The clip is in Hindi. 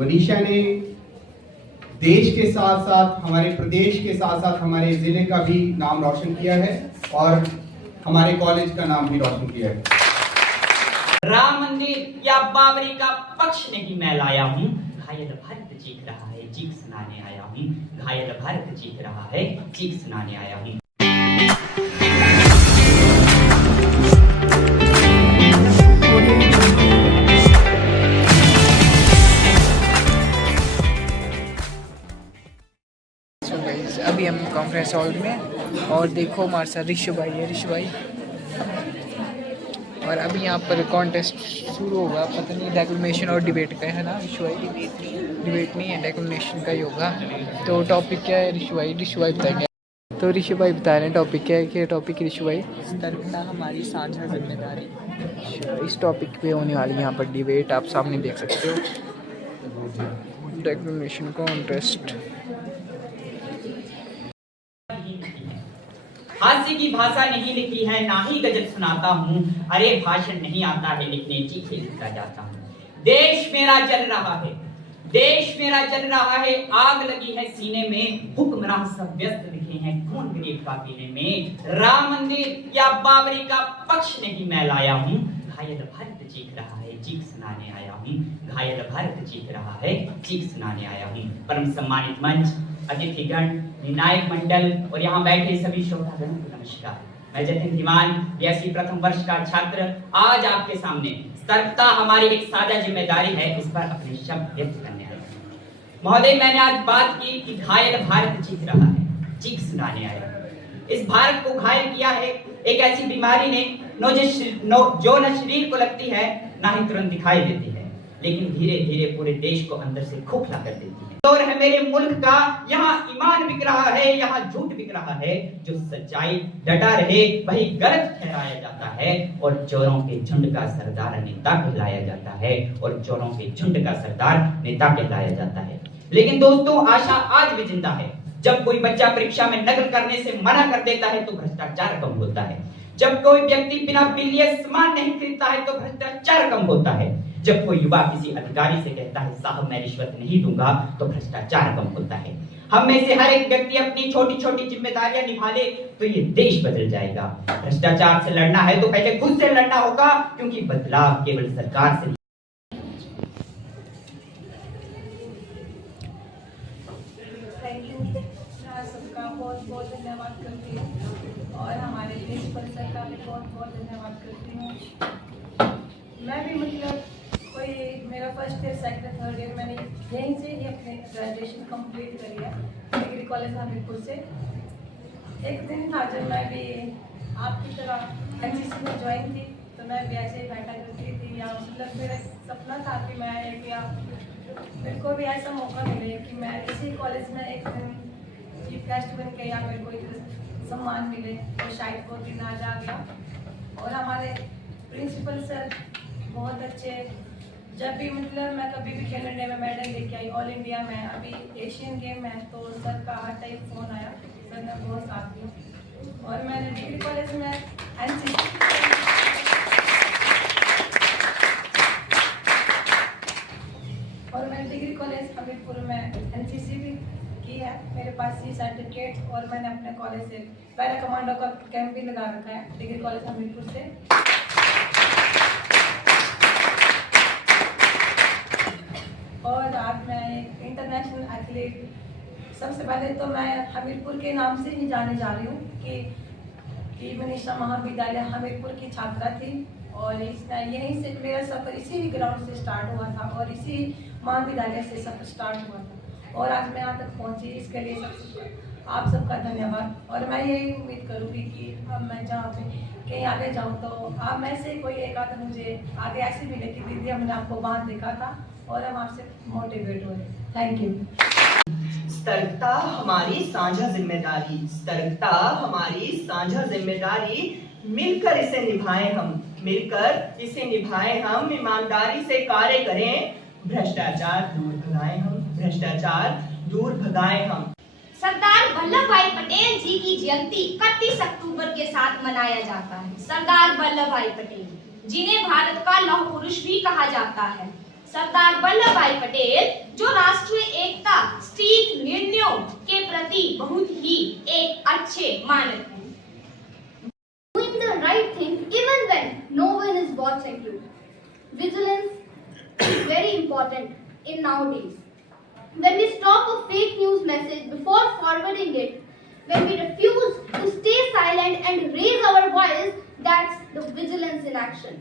मनीषा ने देश के साथ साथ हमारे प्रदेश के साथ साथ हमारे जिले का भी नाम रोशन किया है और हमारे कॉलेज का नाम भी रोशन किया है। राम मंदिर या बाबरी का पक्ष नहीं मैं लाया हूँ, घायल भारत चीख रहा है, चीख सुनाने आया हूँ। घायल भारत चीख रहा है, चीख सुनाने आया हूँ। अभी हम कॉन्फ्रेंस हॉल में और देखो हमारे साथ ऋषु भाई है। ऋषु भाई, और अभी यहाँ पर कॉन्टेस्ट शुरू होगा, पता नहीं डेक्लेमेशन और डिबेट का है ना ऋषु भाई? डिबेट नहीं है, डेक्लेमेशन का ही होगा। तो टॉपिक क्या है ऋषु भाई? ऋषु भाई बताएंगे। तो ऋषु भाई बता रहे हैं टॉपिक क्या है। क्या टॉपिक ऋषु भाई? सतर्कता हमारी साझा जिम्मेदारी। इस टॉपिक पे होने वाली यहाँ पर डिबेट आप सामने देख सकते हो। Declamation contest. हास्य की भाषा नहीं लिखी है, ना ही गजल सुनाता हूँ। अरे भाषण नहीं आता है लिखने, चीखे लिखता जाता हूँ। देश मेरा जल रहा है, देश मेरा जल रहा है, आग लगी है सीने में। हुक्मरान सब व्यस्त लिखे हैं खून गरीब का पीने में। राम मंदिर या बाबरी का पक्ष नहीं मैं लाया हूँ, घायल भारत चीख रहा है, चीख सुनाने आया हूँ। घायल भारत चीख रहा है, चीख सुनाने आया हूँ। परम सम्मानित मंच, अतिथिगण, निर्णायक मंडल और यहाँ बैठे सभी श्रोतागणों को नमस्कार। मैं जतिन धीमान, बीएससी प्रथम वर्ष का छात्र, आज आपके सामने सतर्कता हमारी एक साझा जिम्मेदारी है, इस पर अपने शब्द व्यक्त करने आया हूं। महोदय, मैंने आज बात की कि घायल भारत चीख रहा है, चीख सुनाने आया। इस भारत को घायल किया है एक ऐसी बीमारी ने जो न शरीर को लगती है, ना ही तुरंत दिखाई देती है, लेकिन धीरे धीरे पूरे देश को अंदर से खोखला कर देती है। और है मेरे मुल्क का, यहाँ ईमान बिक रहा है, यहाँ झूठ बिक रहा है। जो सच्चाई डटा रहे वही गलत ठहराया जाता है, और चोरों के झुंड का सरदार नेता कहलाया जाता है, और चोरों के झुंड का सरदार नेता कहलाया जाता है। लेकिन दोस्तों, आशा आज भी जिंदा है। जब कोई बच्चा परीक्षा में नकल करने से मना कर देता है तो भ्रष्टाचार कम होता है। जब कोई व्यक्ति बिना बिल लिए सामान नहीं खरीदता है तो भ्रष्टाचार कम होता है। जब कोई युवा किसी अधिकारी से कहता है साहब मैं रिश्वत नहीं दूंगा, तो भ्रष्टाचार कम होता है। हम में से हर एक व्यक्ति अपनी छोटी छोटी जिम्मेदारियां निभा ले तो ये देश बदल जाएगा। भ्रष्टाचार से लड़ना है तो पहले खुद से लड़ना होगा, क्योंकि बदलाव केवल सरकार से। सबका बहुत बहुत धन्यवाद करती हूँ और हमारे प्रिंसिपल सर का भी बहुत बहुत धन्यवाद करती हूँ। मैं भी मतलब कोई मेरा first year, second year, third year मैंने यहीं से ही अपने ग्रेजुएशन कंप्लीट करी है, डिग्री कॉलेज हमीरपुर से। एक दिन था जब मैं भी आपकी तरह एनसीसी में ज्वाइन थी, तो मैं भी ऐसे ही बैठा करती थी, या मतलब मेरा सपना था कि मैं मेरे को भी ऐसा मौका मिले कि मैं इसी कॉलेज में एक दिन चीफ गेस्ट बन के, या मेरे को सम्मान मिले, और शायद वो दिन आज आ गया। और हमारे प्रिंसिपल सर बहुत अच्छे। जब भी मतलब मैं कभी भी खेल इंडिया में मेडल लेके आई, ऑल इंडिया में, अभी एशियन गेम में, तो सर का हर टाइम फ़ोन आया, सर ने बहुत साथ दिया। और मैंने डिग्री कॉलेज में एनसीसी और मैंने डिग्री कॉलेज हमीरपुर में एनसीसी भी की है। मेरे पास ये सर्टिफिकेट, और मैंने अपने कॉलेज से पैरा कमांडो का कैंप भी लगा रखा है डिग्री कॉलेज हमीरपुर से। और आज मैं एक इंटरनेशनल एथलीट, सबसे पहले तो मैं हमीरपुर के नाम से ही जाने जा रही हूँ कि मनीषा महाविद्यालय हमीरपुर की छात्रा थी, और यहीं से मेरा सफ़र इसी ग्राउंड से स्टार्ट हुआ था, और इसी महाविद्यालय से सफ़र स्टार्ट हुआ था, और आज मैं यहाँ तक पहुँची। इसके लिए आप सबका धन्यवाद। और मैं यही उम्मीद करूँगी कि अब मैं जहाँ पे कहीं आगे जाऊँ तो आप में से कोई एक आधा मुझे आगे ऐसे मिले कि दीदी हमने आपको वहाँ देखा था, और हम आपसे मोटिवेट हुए। Thank you. सतर्कता हमारी साझा जिम्मेदारी, सतर्कता हमारी साझा जिम्मेदारी, मिलकर इसे निभाएं हम, मिलकर इसे निभाएं हम, ईमानदारी से कार्य करें, भ्रष्टाचार दूर भगाएं हम, भ्रष्टाचार दूर भगाएं हम। सरदार वल्लभ भाई पटेल जी की जयंती 31 अक्टूबर के साथ मनाया जाता है। सरदार वल्लभ भाई पटेल, जिन्हें भारत का लौह पुरुष भी कहा जाता है। सरदार वल्लभ भाई पटेल बहुत thank you. Vigilance is very important in nowadays. When we stop a fake news message before forwarding it, when we refuse to stay silent and raise our voice, that's the vigilance in action.